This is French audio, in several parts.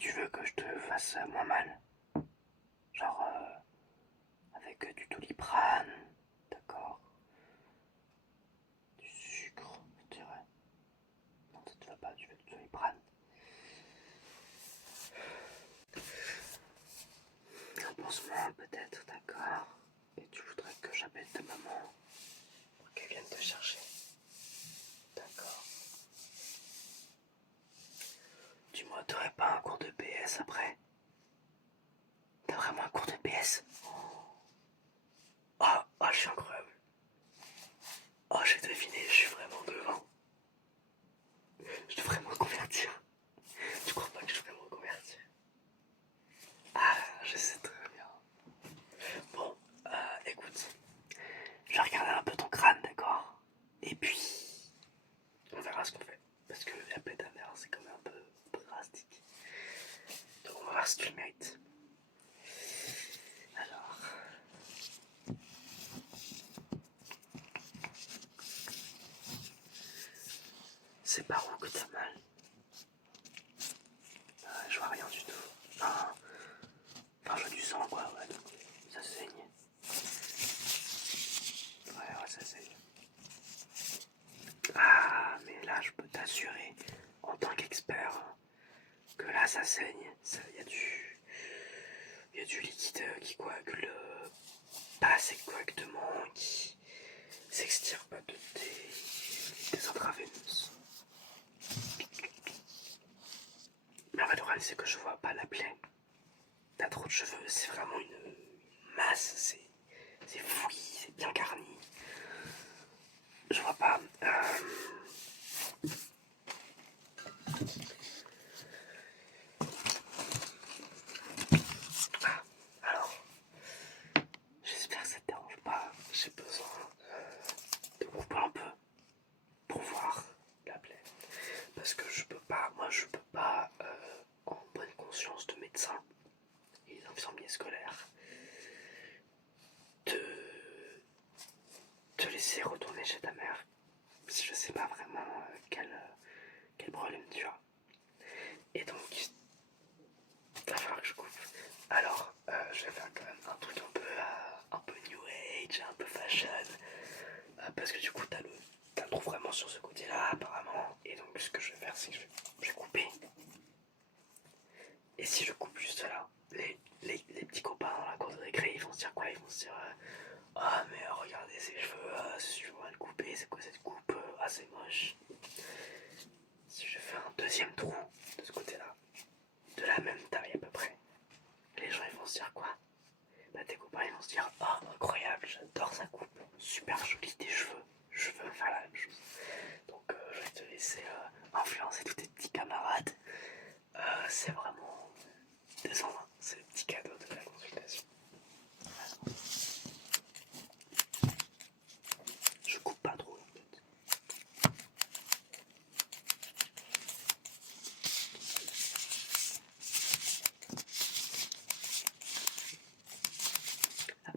tu veux que je te fasse moins mal? Genre avec du Doliprane, d'accord? Du sucre, je dirais. Non, ça te va pas, tu veux du Doliprane. Un pansement peut-être, d'accord? Et tu voudrais que j'appelle ta maman pour qu'elle vienne te chercher. D'accord. Dis-moi, t'aurais pas un cours de PS après? T'as vraiment un cours de PS? Oh, je suis incroyable. Oh, j'ai deviné, je suis vraiment devant. Je devrais me reconvertir. Tu crois pas que je devrais me reconvertir? Ah, je sais très bien. Bon, écoute, je vais regarder un peu ton crâne, d'accord? Et puis, on verra ce qu'on fait. Parce que appeler ta mère, c'est quand même un peu drastique. Donc on va voir si tu le mérites. Alors, c'est par où que t'as mal? Je vois rien du tout. Enfin, je vois du sang, quoi, ouais, donc ça saigne. Ouais, ça saigne. Ah, mais là, je peux t'assurer, en tant qu'expert, que là, ça saigne. Il y a du liquide qui coagule pas assez correctement, qui s'extire pas de des intraveineuses. Mais en fait, le problème, c'est que je vois pas la plaie. T'as trop de cheveux, c'est vraiment une masse, c'est fouillis, c'est bien garni. Je vois pas. Alors, j'espère que ça te dérange pas. J'ai besoin de couper un peu pour voir la plaie. Parce que je peux pas, en bonne conscience de médecin et d'infirmier scolaire, te, te laisser retourner chez ta mère si je sais pas vraiment quel problème tu as. Et donc, il va falloir que je coupe. Alors, je vais faire quand même un truc un peu new age, un peu fashion. Parce que du coup, t'as le trou vraiment sur ce côté-là, apparemment. Et donc, ce que je vais faire, c'est que je vais couper. Et si je coupe juste là, les petits copains dans la cour de récré, ils vont se dire quoi? Ils vont se dire ah, mais regardez ses cheveux, c'est super mal coupé, c'est quoi cette coupe? Ah, c'est moche. Si je fais un deuxième trou de ce côté-là, de la même taille à peu près, les gens ils vont se dire quoi? Bah, tes copains ils vont se dire oh, incroyable, j'adore sa coupe, super joli tes cheveux, je veux faire la même chose. Donc, je vais te laisser influencer tous tes petits camarades. C'est vraiment 220, c'est le petit cadeau de la consultation. Je coupe pas trop en fait. Ah,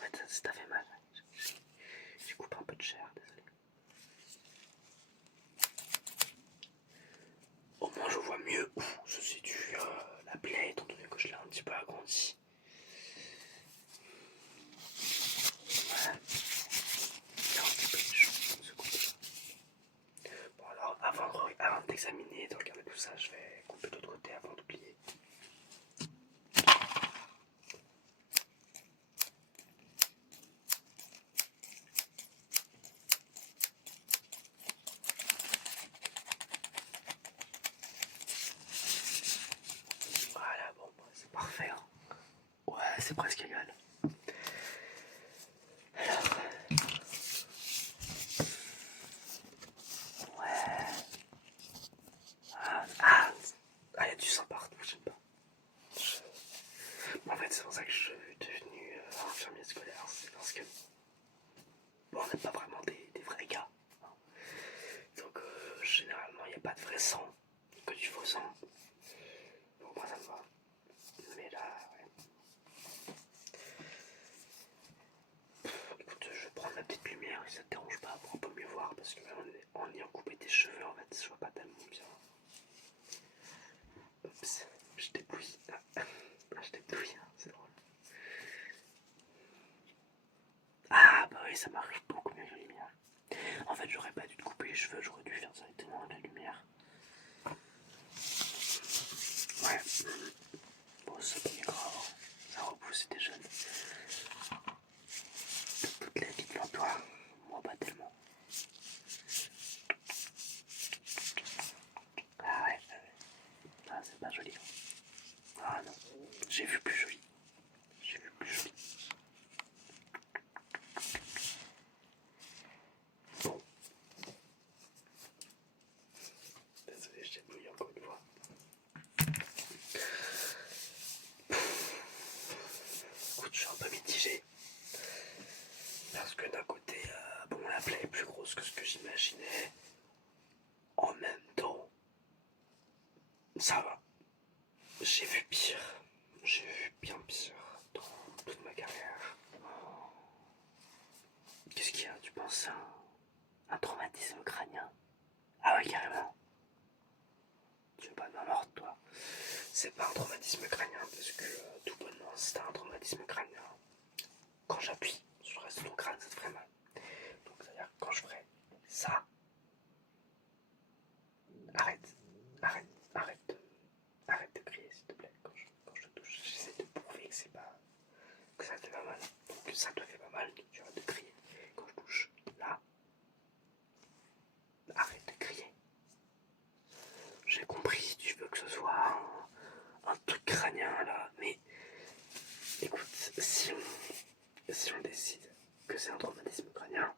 ouais, ça t'a fait mal. Je coupe un peu de chair, désolé. Au moins je vois mieux où se situe la plaie, étant donné que je l'ai un petit peu agrandie. Voilà. Il y a un petit peu de choses de ce côté-là. Bon alors, avant de t'examiner et de regarder tout ça, je vais couper de l'autre côté avant d'oublier. Voilà, bon, bah, c'est parfait. Hein. Ouais, c'est presque égal. Alors, ouais. Il y a du sang partout, j'aime pas. En fait, c'est pour ça que je suis devenu infirmier scolaire. C'est parce que bon, on n'est pas vraiment des vrais gars. Hein. Donc, généralement, il n'y a pas de vrai sang, que du faux sang. Donc, moi, ça me va. Mais là, ouais. Écoute, je vais prendre la petite lumière si ça te dérange pas pour un peu mieux voir. Parce que même en ayant coupé tes cheveux, en fait, je vois pas tellement bien. Oups. douille. Je t'aime douille, hein, c'est drôle. Ah bah oui, ça marche beaucoup mieux que la lumière. En fait, j'aurais pas dû te couper les cheveux, j'aurais dû faire directement avec la lumière. Ouais. Bon, c'est pas grave. Ça repousse, c'était jeune. Toute la vie devant toi. Moi, pas tellement. Ah ouais. Ah, c'est pas joli. Ah non. J'ai vu plus joli. J'ai vu plus joli. Bon. Désolé, je t'ai bouillé encore une fois. Écoute, je suis un peu mitigé. Parce que d'un côté, bon, la plaie est plus grosse que ce que j'imaginais. En même temps, ça va. J'ai vu pire. J'ai vu bien pire dans toute ma carrière. Qu'est-ce qu'il y a? Tu penses à un traumatisme crânien? Ah ouais, carrément. Tu veux pas de ma morte, toi? C'est pas un traumatisme crânien, parce que tout bonnement, c'est un traumatisme crânien. Quand j'appuie sur le reste de ton crâne, ça te ferait mal. Donc, c'est-à-dire que quand je ferais ça, arrête, arrête, arrête, arrête de crier, s'il te plaît. Quand je te touche, j'essaie de prouver que c'est pas, que ça te fait pas mal. Donc, ça te fait pas mal, tu arrêtes de crier. Quand je touche là, arrête de crier. J'ai compris, tu veux que ce soit un truc crânien là, mais écoute, si on décide que c'est un traumatisme crânien,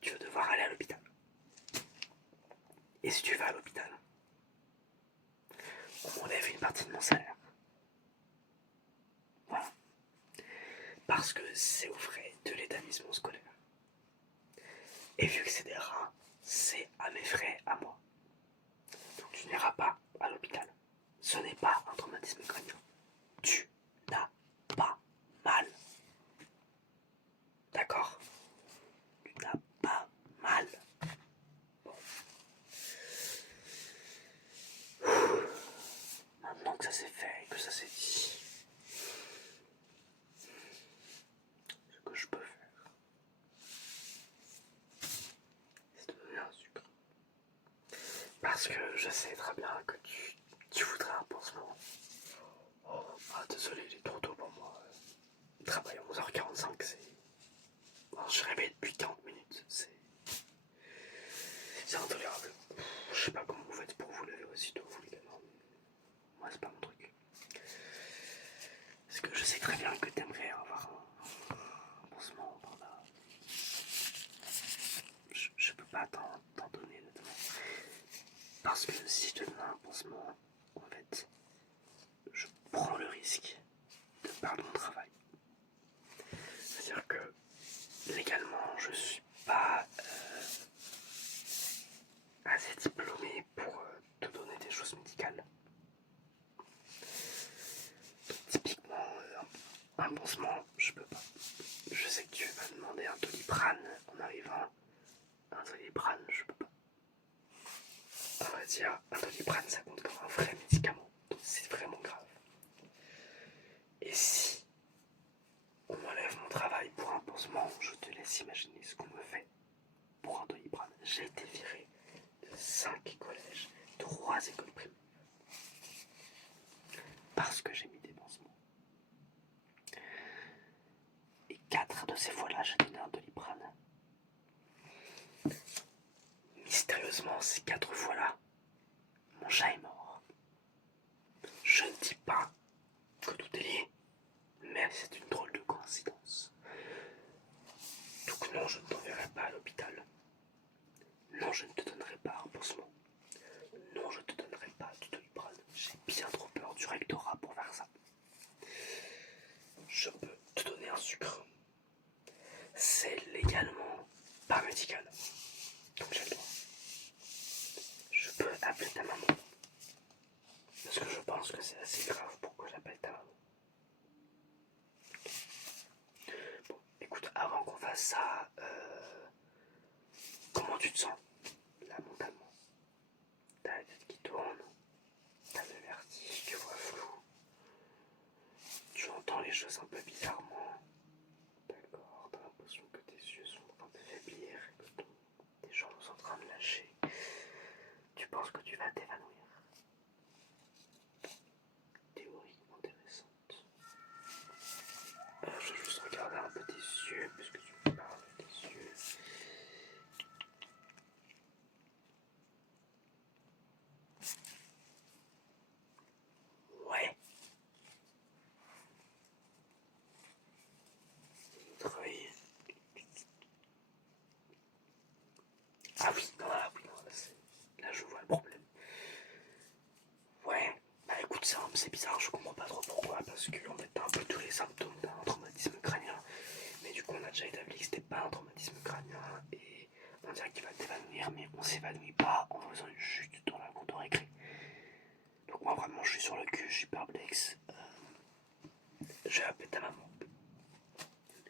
tu vas devoir aller à l'hôpital. Et si tu vas à l'hôpital, on m'enlève une partie de mon salaire. Voilà. Parce que c'est aux frais de l'établissement scolaire. Et vu que c'est des rats, c'est à mes frais à moi. Donc tu n'iras pas à l'hôpital. Ce n'est pas un traumatisme crânien. Tu n'as pas mal. D'accord? Tu n'as pas mal. Bon. Maintenant que ça s'est fait, que ça s'est dit, ce que je peux faire, c'est te donner un sucre. Parce que je sais très bien que tu voudrais un pansement. Oh, ah, désolé, il est trop tôt pour moi. Travail à 11h45, c'est... Bon, je suis réveillé depuis 40 minutes, c'est intolérable. Je sais pas comment vous faites pour vous lever aussitôt, vous les gars. Moi, c'est pas mon truc. Parce que je sais très bien que t'aimerais avoir un pansement par là. Je peux pas t'en donner, honnêtement. Parce que si je te donne un pansement, en fait, je prends le risque de perdre mon travail. C'est-à-dire que légalement, je suis pas assez diplômé pour te donner des choses médicales. Donc, typiquement, un pansement, je peux pas. Je sais que tu vas me demander un Doliprane en arrivant. Un Doliprane, je peux pas. On va dire, un Doliprane, ça compte comme un vrai médicament. Donc c'est vraiment grave. Et si on m'enlève mon travail pour un pansement, je te laisse imaginer ce qu'on me fait pour un Doliprane. J'ai été viré de 5 collèges, 3 écoles primaires. Parce que j'ai mis des pansements. Et 4 de ces fois-là, j'ai donné un Doliprane. Mystérieusement, ces 4 fois-là, mon chat est mort. Je ne dis pas que tout est lié, mais c'est une drôle de coïncidence. Donc non, je ne t'enverrai pas à l'hôpital. Non, je ne te donnerai pas un pansement. Non, je ne te donnerai pas du Doliprane. J'ai bien trop peur du rectorat pour faire ça. Je peux te donner un sucre. C'est légalement pas médical. Donc j'ai le droit. Je peux appeler ta maman. Parce que je pense que c'est assez grave pour que j'appelle ta maman. Bon, écoute, avant qu'on fasse ça, comment tu te sens là mentalement? T'as la tête qui tourne, t'as le vertige, tu vois les choses un peu bizarrement. D'accord, t'as l'impression que tes yeux sont en train de faiblir, que tes jambes sont en train de lâcher. Tu penses que tu vas t'évanouir. Théorie intéressante. Je vais juste regarder un peu tes yeux, puisque tu me parles de tes yeux. Ouais. Notre œil. Ah oui, non, là, oui, non, là je vois le problème. Ouais, bah écoute, c'est bizarre, je comprends pas trop pourquoi, parce qu'en fait t'as un peu tous les symptômes d'un traumatisme crânien, mais du coup on a déjà établi que c'était pas un traumatisme crânien, et on dirait qu'il va t'évanouir, mais on s'évanouit pas en faisant une chute dans la cour de récré. Donc moi vraiment je suis sur le cul, je suis perplexe. Je vais appeler ta maman.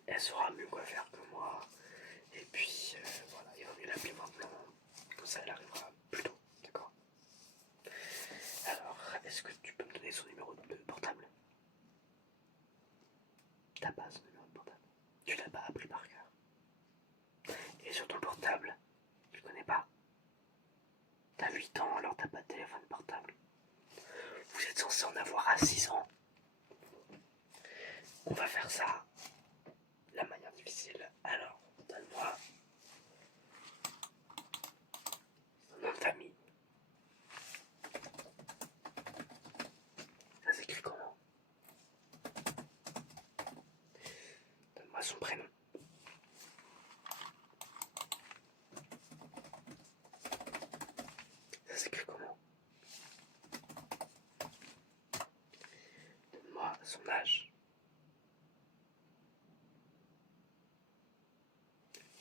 Elle saura mieux quoi faire que moi, et puis voilà, il vaut mieux l'appeler maintenant, comme ça elle arrivera plus tôt, d'accord? Alors, est-ce que tu peux me donner son numéro de portable? T'as pas son numéro de portable. Tu l'as pas appris par cœur. Et sur ton portable, tu connais pas. T'as 8 ans, alors t'as pas de téléphone portable. Vous êtes censé en avoir à 6 ans. On va faire ça la manière difficile. Alors, donne-moi son nom de famille. Ça s'écrit comment? Donne-moi son prénom. Ça s'écrit comment? Donne-moi son âge.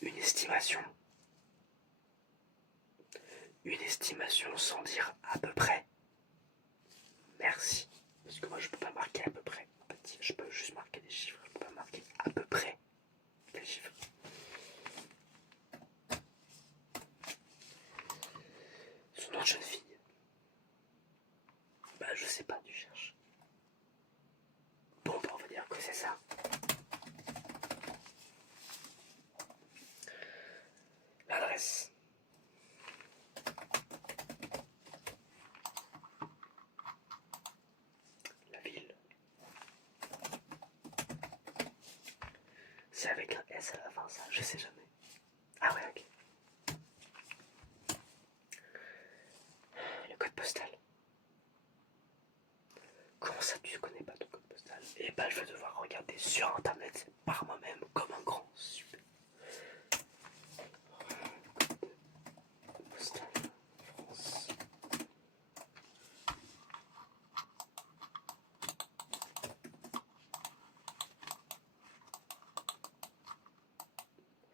Une estimation. Une estimation sans dire à peu près. Merci. Parce que moi je peux pas marquer à peu près. En fait, je peux juste marquer des chiffres. Je peux pas marquer à peu près des chiffres. Son nom de jeune fille. Bah je sais pas, tu cherches. Bon bah on va dire que c'est ça. L'adresse. La ville. C'est avec un S à la fin ça, je sais jamais. Ah ouais, ok. Le code postal. Comment ça tu connais pas ton code postal? Et bah je vais devoir regarder sur internet par moi-même comme un grand. Super. Code postal. France.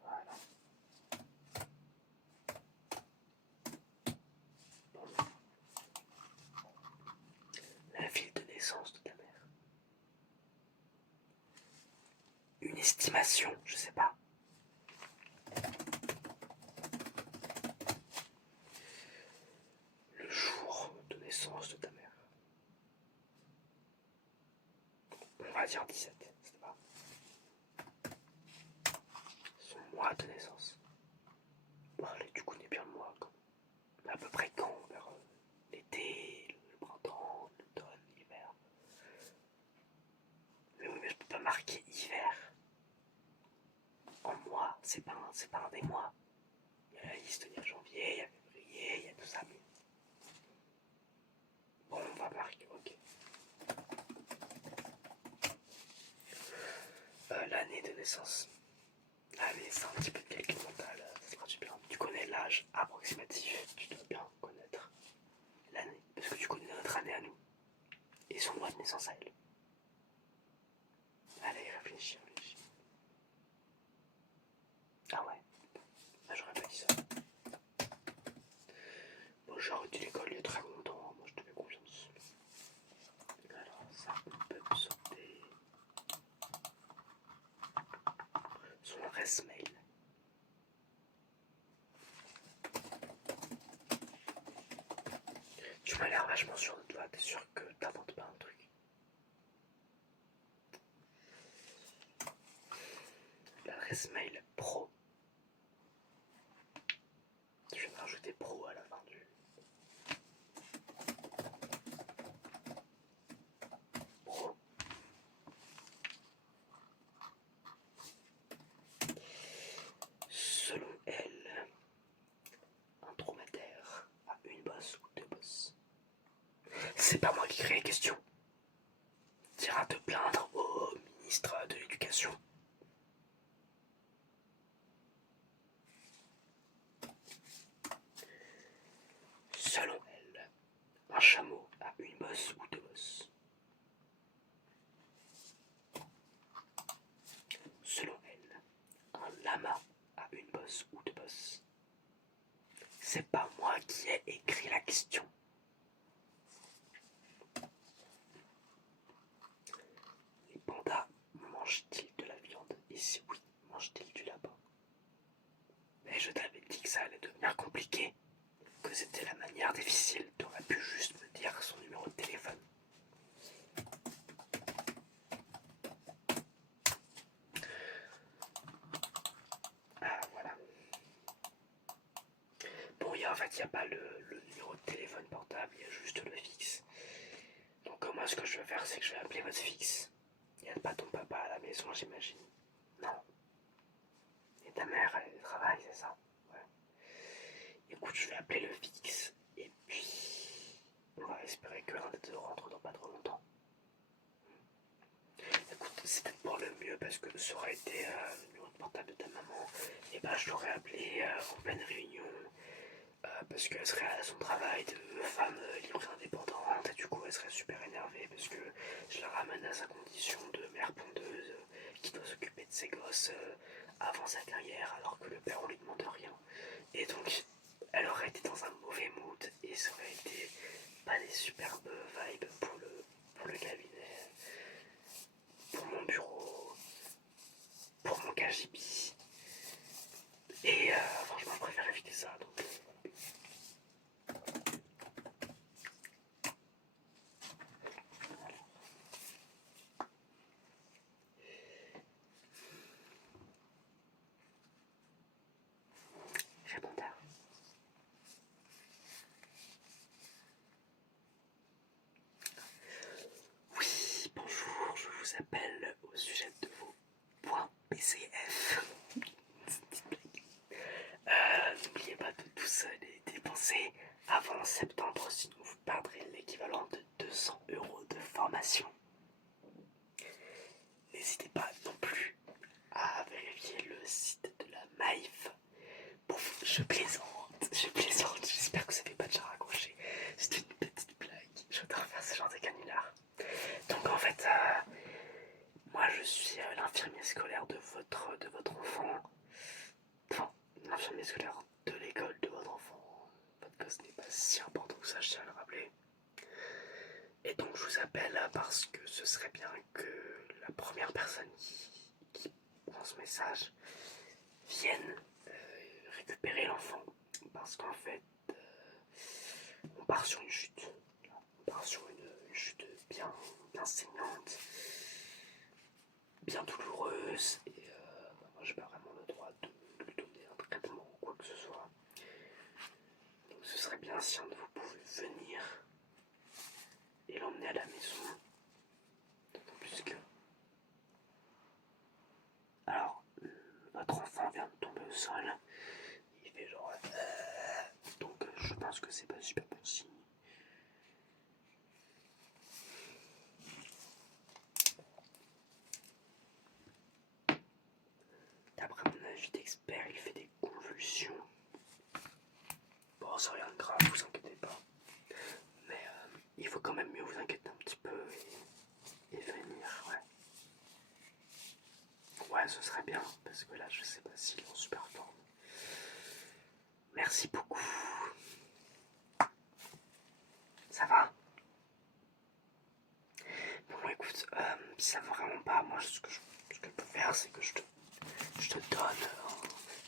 Voilà. Bon. La ville de naissance de ta mère. Une estimation, je sais pas. Le jour de naissance de ta mère. On va dire 17, c'est pas. Son mois de naissance. Bon, allez, tu connais bien le mois, quoi. À peu près quand? Vers l'été, le printemps, l'automne, l'hiver. Mais oui, mais je peux pas marquer hiver. En mois, c'est pas un des mois. Il y a la liste, il y a janvier, il y a février, il y a tout ça. Mais... bon, on va marquer, ok. L'année de naissance. Ah mais c'est un petit peu de calcul mental, ça sera du bien. Tu connais l'âge approximatif, tu dois bien connaître l'année. Parce que tu connais notre année à nous. Et son mois de naissance à elle. Allez, réfléchis, réfléchis. Ah ouais, ah, j'aurais pas dit ça. Bon, j'ai arrêté l'école il y a très longtemps, moi je te fais confiance. Alors ça, on peut me sauter. Son adresse mail. Tu m'as l'air vachement sûr de toi, t'es sûr que t'inventes pas un truc? adresse mail pro. Je vais rajouter pro à la fin du... Pro. Selon elle, un dromadaire a une bosse ou deux bosses. C'est pas moi qui crée les questions. T'iras te plaindre au ministre de l'Éducation. Selon elle, un chameau a une bosse ou deux bosses. Selon elle, un lama a une bosse ou deux bosses. C'est pas moi qui ai écrit la question. Les pandas mangent-ils de la viande? Et si oui, mangent-ils du lapin? Mais je t'avais dit que ça allait devenir compliqué, que c'était la manière difficile. T'aurais pu juste me dire son numéro de téléphone. Ah, voilà. Bon, en fait, il n'y a pas le numéro de téléphone portable, il y a juste le fixe. Donc moi, ce que je vais faire, c'est que je vais appeler votre fixe. Il n'y a pas ton papa à la maison, j'imagine. Non. Et ta mère, elle travaille, c'est ça? Ouais. Écoute, je vais appeler le fixe. Et puis, on va espérer que l'un des deux rentre dans pas trop longtemps. Écoute, c'est peut-être pour le mieux parce que ça aurait été le numéro de portable de ta maman. Et bah, je l'aurais appelé en pleine réunion. Parce qu'elle serait à son travail de femme libre et indépendante, et du coup elle serait super énervée parce que je la ramène à sa condition de mère pondeuse qui doit s'occuper de ses gosses avant sa carrière alors que le père on lui demande rien. Et donc elle aurait été dans un mauvais mood et ça aurait été pas des superbes vibes pour le cabinet, pour mon bureau, pour mon KGB. Et franchement je préfère éviter ça donc. Répondeur. Oui, bonjour, je vous appelle au sujet de vos points PCF. N'oubliez pas de tous les dépenser avant septembre, sinon vous perdrez l'équivalent de 200 € de formation. N'hésitez pas non plus à vérifier le site de la Maïf. Bon, je plaisante, j'espère que ça fait pas déjà raccrocher. C'est une petite blague, j'adore faire ce genre de canular. Donc en fait, moi je suis l'infirmier scolaire de votre enfant. Enfin, l'infirmier scolaire de l'école de votre enfant. Votre gosse n'est pas si important que ça, je tiens à le rappeler. Et donc je vous appelle parce que ce serait bien que la première personne qui prend ce message vienne récupérer l'enfant. Parce qu'en fait, on part sur une chute. On part sur une chute bien saignante, bien douloureuse. Et moi j'ai pas vraiment le droit de lui donner un traitement ou quoi que ce soit. Donc ce serait bien si un de vous pouvait venir et l'emmener à la maison. D'autant plus que... Alors, votre enfant vient de tomber au sol. Il fait genre... Donc je pense que c'est pas super bon signe. D'après mon avis d'expert, il fait des convulsions. Bon, c'est rien de grave, vous inquiétez pas. Mais il faut quand même mieux vous inquiéter un petit peu et venir, ouais. Ouais, ce serait bien, parce que là, je sais pas s'il est en super forme. Merci beaucoup. Ça va? Bon, écoute, ça va vraiment pas. Moi, ce que je peux faire, c'est que je te donne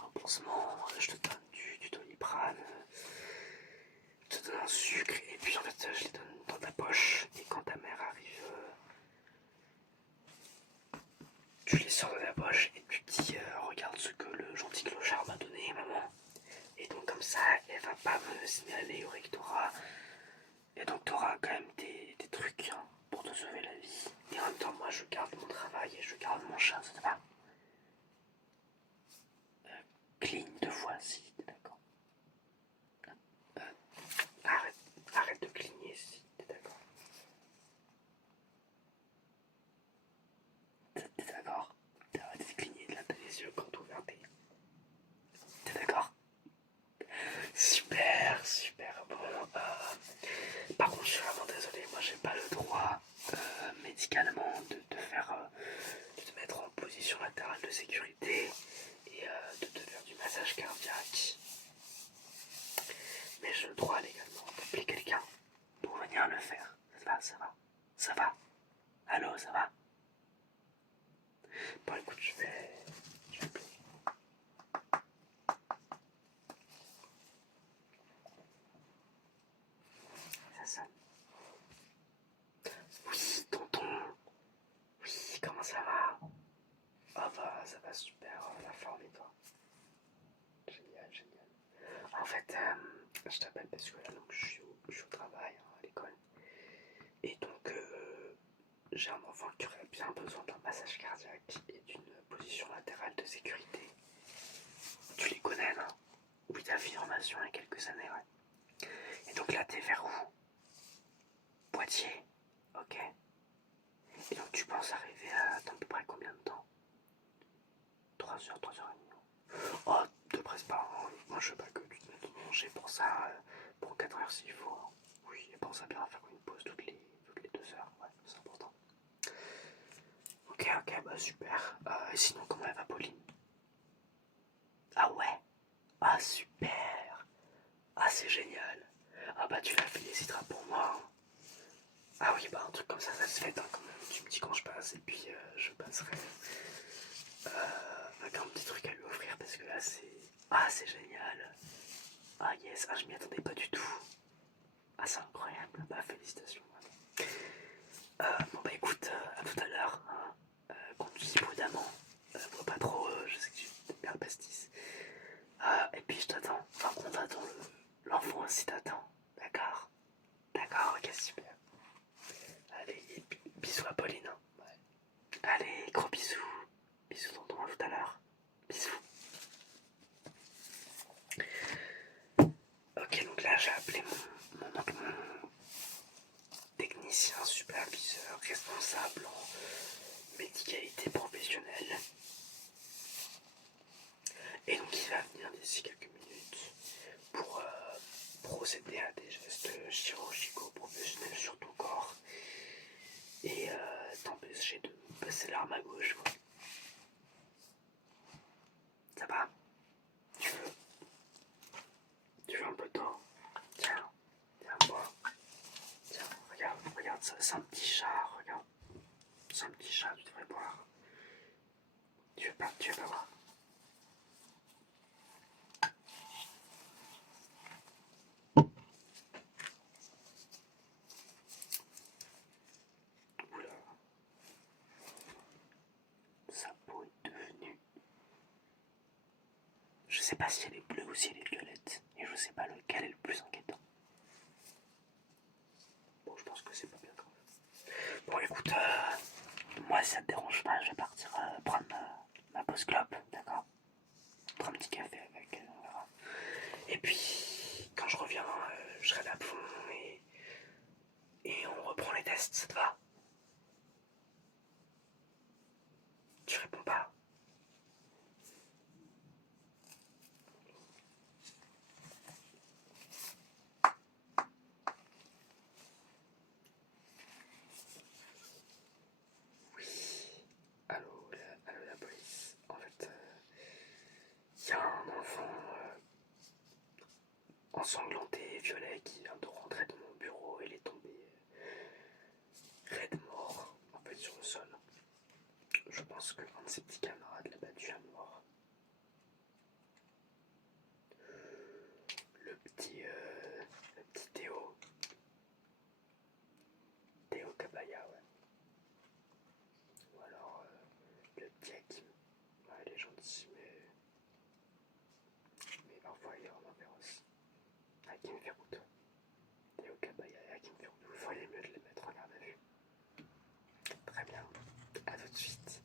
un pansement, je te donne du Doliprane, je te donne un sucre, et puis en fait, je les donne dans ta poche. Et quand ta mère arrive, tu les sors de la poche et tu dis regarde. ça, elle va pas me signaler au rectorat. Et donc t'auras quand même des trucs hein, pour te sauver la vie. Et en même temps, moi je garde mon travail et je garde mon chat, ça te va? Cligne 2 fois si t'es d'accord. Euh, arrête, arrête de cligner si t'es d'accord. T'es d'accord? Arrête de cligner, là t'as les yeux quand ouverts. T'es d'accord? Super, super. Bon, par contre, je suis vraiment désolé, moi j'ai pas le droit médicalement de faire, de te mettre en position latérale de sécurité et de te faire du massage cardiaque. Mais j'ai le droit légalement d'appeler quelqu'un pour venir le faire. Là, ça va, ça va. Allô, ça va? Bon, écoute, je vais appeler. Ça sonne. Oui, tonton. Oui, comment ça va? Ah bah, ça va super, la forme et toi? Génial, génial. En fait, je t'appelle parce que là, donc, je suis au travail, hein, à l'école. Et donc, j'ai un enfant qui aurait bien besoin d'un massage cardiaque et d'une position latérale de sécurité. Tu les connais, non? Oui, t'as fait une formation il y a quelques années, ouais. Et donc là, t'es vers où? Poitiers? Ok. Et donc, tu penses arriver dans à peu près combien de temps? 3 heures, 3 heures et demie. Oh, te presse pas, hein. Moi je veux pas que tu te mettes au danger pour ça, pour 4 heures s'il faut. Hein. Oui, et pense à bien faire une pause toutes les 2 heures, ouais, c'est important. Ok, ok, bah super. Et sinon, comment elle va, Pauline? Ah ouais? Ah super! Ah c'est génial! Ah bah tu la féliciteras pour moi. Hein. Ah oui, bah un truc comme ça se fait hein, quand même. Tu me dis quand je passe et puis je passerai avec un petit truc à lui offrir parce que là c'est... Ah c'est génial! Ah yes, ah je m'y attendais pas du tout. Ah c'est incroyable, bah félicitations. Bon bah écoute, à tout à l'heure. Hein. Conduis prudemment. Bois pas trop, je sais que tu aimes bien le pastis. Et puis je t'attends. Enfin on t'attend, l'enfant aussi t'attend. D'accord? D'accord, ok super. Allez, bisous à Pauline. Hein. Ouais. Allez, gros bisous. Bisous tonton, à tout à l'heure. Bisous. Ok, donc là j'ai appelé mon technicien, superviseur, responsable en médicalité professionnelle. Et donc il va venir d'ici quelques minutes pour procéder à des gestes chirurgicaux professionnels sur ton corps et t'empêcher de passer l'arme à gauche. Quoi. Ça va? Tu veux? Tu veux un peu d'eau? Tiens, tiens, bois. Tiens, regarde, regarde ça, c'est un petit chat, regarde. C'est un petit chat, tu devrais boire. Tu veux pas voir? Oula, sa peau est devenue... Je sais pas si elle est bleue ou si elle est violette. Et je sais pas lequel est le plus inquiétant. Bon, je pense que c'est pas bien grave. Bon, écoute, moi, si ça te dérange pas, je vais partir prendre ma pause clope, d'accord? Prendre un petit café avec, on verra. Et puis, quand je reviens, je serai là pour et on reprend les tests, ça te va? Tu réponds pas? Oui. Allô, la police. En fait, il y a un enfant ensanglanté, violet, qui vient de rentrer dans mon bureau. Il est tombé raide mort, en fait, sur le sol. Je pense que un de ses petits camarades l'a battu à mort. Le petit Théo. Théo Cabaya, ouais. Ou alors le petit Hakim. Ouais, il est gentil, mais parfois il est vraiment féroce. de suite.